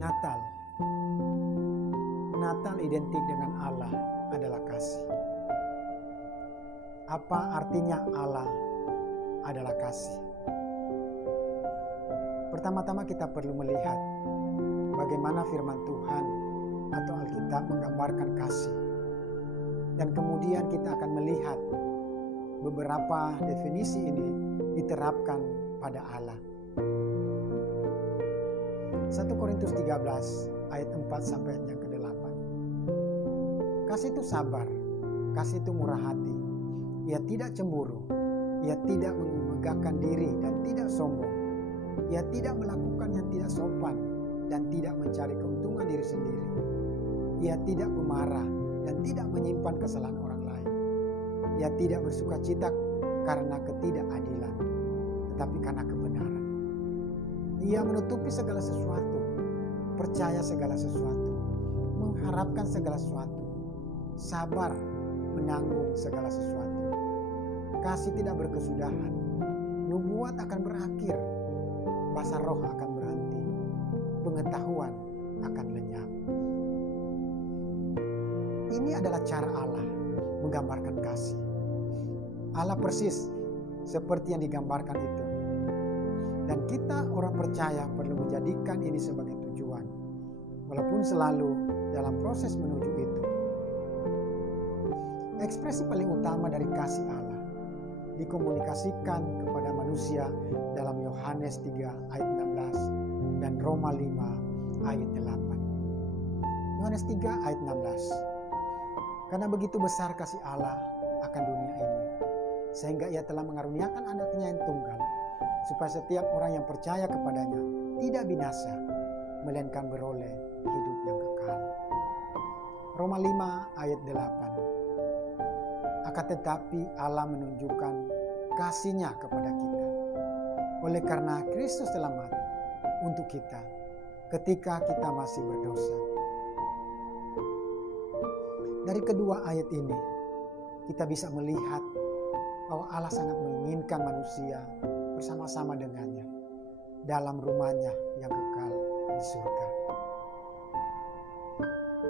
Natal. Natal identik dengan Allah adalah kasih. Apa artinya Allah adalah kasih? Pertama-tama kita perlu melihat bagaimana firman Tuhan atau Alkitab menggambarkan kasih. Dan kemudian kita akan melihat beberapa definisi ini diterapkan pada Allah. 1 Korintus 13 ayat 4 sampai yang ke-8. Kasih itu sabar, kasih itu murah hati. Ia tidak cemburu, ia tidak memegahkan diri dan tidak sombong. Ia tidak melakukan yang tidak sopan dan tidak mencari keuntungan diri sendiri. Ia tidak pemarah dan tidak menyimpan kesalahan orang lain. Ia tidak bersukacita karena ketidakadilan, tetapi karena kebenaran. Ia menutupi segala sesuatu, percaya segala sesuatu, mengharapkan segala sesuatu, sabar menanggung segala sesuatu. Kasih tidak berkesudahan, nubuat akan berakhir, bahasa roh akan berhenti, pengetahuan akan lenyap. Ini adalah cara Allah menggambarkan kasih. Allah persis seperti yang digambarkan itu. Dan kita orang percaya perlu menjadikan ini sebagai tujuan, walaupun selalu dalam proses menuju itu. Ekspresi paling utama dari kasih Allah dikomunikasikan kepada manusia dalam Yohanes 3 ayat 16 dan Roma 5 ayat 8. Yohanes 3 ayat 16. Karena begitu besar kasih Allah akan dunia ini, sehingga ia telah mengaruniakan anaknya yang tunggal, supaya setiap orang yang percaya kepadanya tidak binasa, melainkan beroleh hidup yang kekal. Roma 5 ayat 8. Akan tetapi Allah menunjukkan kasih-Nya kepada kita, oleh karena Kristus telah mati untuk kita ketika kita masih berdosa. Dari kedua ayat ini kita bisa melihat bahwa Allah sangat menginginkan manusia bersama-sama dengannya dalam rumahnya yang kekal di surga.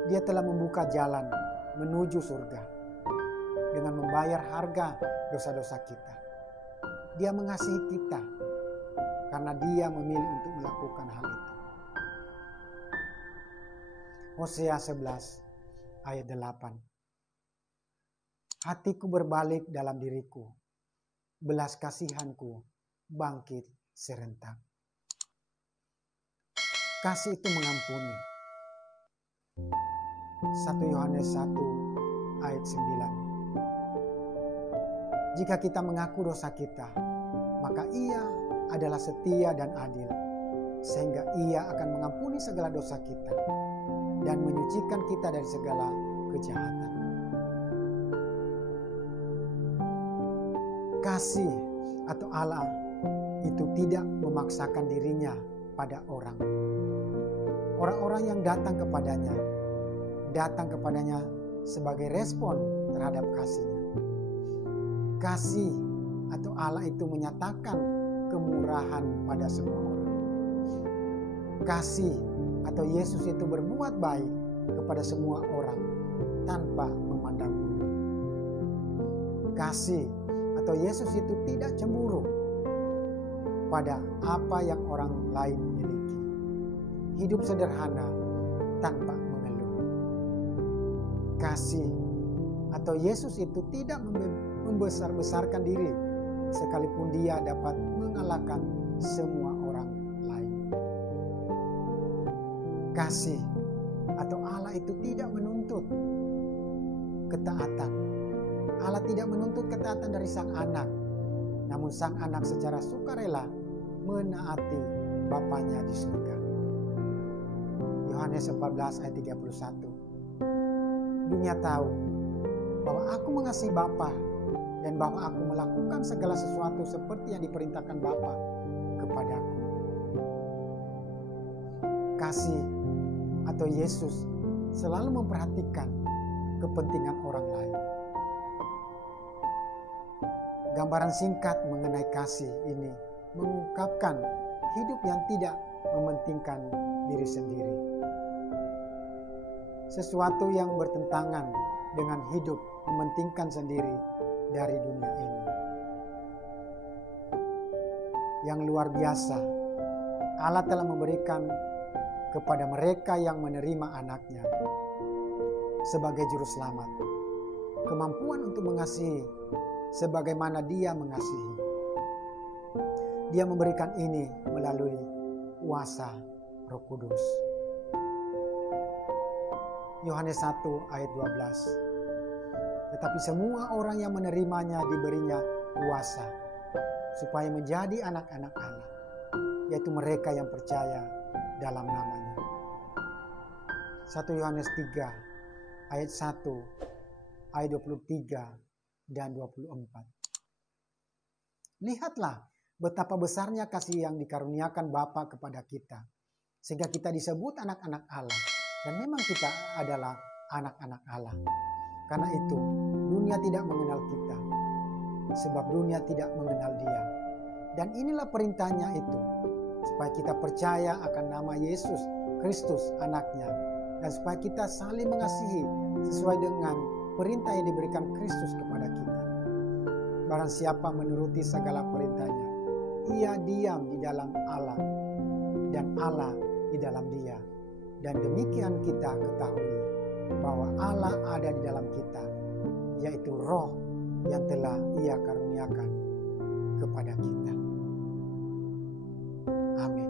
Dia telah membuka jalan menuju surga dengan membayar harga dosa-dosa kita. Dia mengasihi kita karena Dia memilih untuk melakukan hal itu. Hosea 11 ayat 8. Hatiku berbalik dalam diriku, belas kasihanku bangkit serentak. Kasih itu mengampuni. 1 Yohanes 1 ayat 9. Jika kita mengaku dosa kita, maka Ia adalah setia dan adil, sehingga Ia akan mengampuni segala dosa kita dan menyucikan kita dari segala kejahatan. Kasih atau Allah itu tidak memaksakan dirinya pada orang. Orang-orang yang datang kepadanya sebagai respon terhadap kasih-Nya. Kasih atau Allah itu menyatakan kemurahan pada semua orang. Kasih atau Yesus itu berbuat baik kepada semua orang tanpa memandang bulu. Kasih atau Yesus itu tidak cemburu pada apa yang orang lain miliki. Hidup sederhana tanpa mengeluh. Kasih atau Yesus itu tidak membesar-besarkan diri sekalipun Dia dapat mengalahkan semua orang lain. Kasih atau Allah itu tidak menuntut ketaatan. Allah tidak menuntut ketaatan dari sang anak, namun sang anak secara sukarela menaati Bapanya di surga. Yohanes 14 ayat 31. Dunia tahu bahwa aku mengasihi Bapa dan bahwa aku melakukan segala sesuatu seperti yang diperintahkan Bapa kepadaku. Kasih atau Yesus selalu memperhatikan kepentingan orang lain. Gambaran singkat mengenai kasih ini mengungkapkan hidup yang tidak mementingkan diri sendiri. Sesuatu yang bertentangan dengan hidup mementingkan sendiri dari dunia ini. Yang luar biasa, Allah telah memberikan kepada mereka yang menerima anaknya sebagai juru selamat kemampuan untuk mengasihi sebagaimana Dia mengasihi. Dia memberikan ini melalui kuasa Roh Kudus. Yohanes 1 ayat 12. Tetapi semua orang yang menerimanya diberinya kuasa supaya menjadi anak-anak Allah, yaitu mereka yang percaya dalam namanya. 1 Yohanes 3 ayat 1, ayat 23 dan 24. Lihatlah betapa besarnya kasih yang dikaruniakan Bapa kepada kita, sehingga kita disebut anak-anak Allah. Dan memang kita adalah anak-anak Allah. Karena itu dunia tidak mengenal kita, sebab dunia tidak mengenal Dia. Dan inilah perintahnya itu, supaya kita percaya akan nama Yesus Kristus anaknya, dan supaya kita saling mengasihi sesuai dengan perintah yang diberikan Kristus kepada kita. Barang siapa menuruti segala perintahnya, ia diam di dalam Allah dan Allah di dalam dia. Dan demikian kita ketahui bahwa Allah ada di dalam kita, yaitu Roh yang telah Ia karuniakan kepada kita. Amin.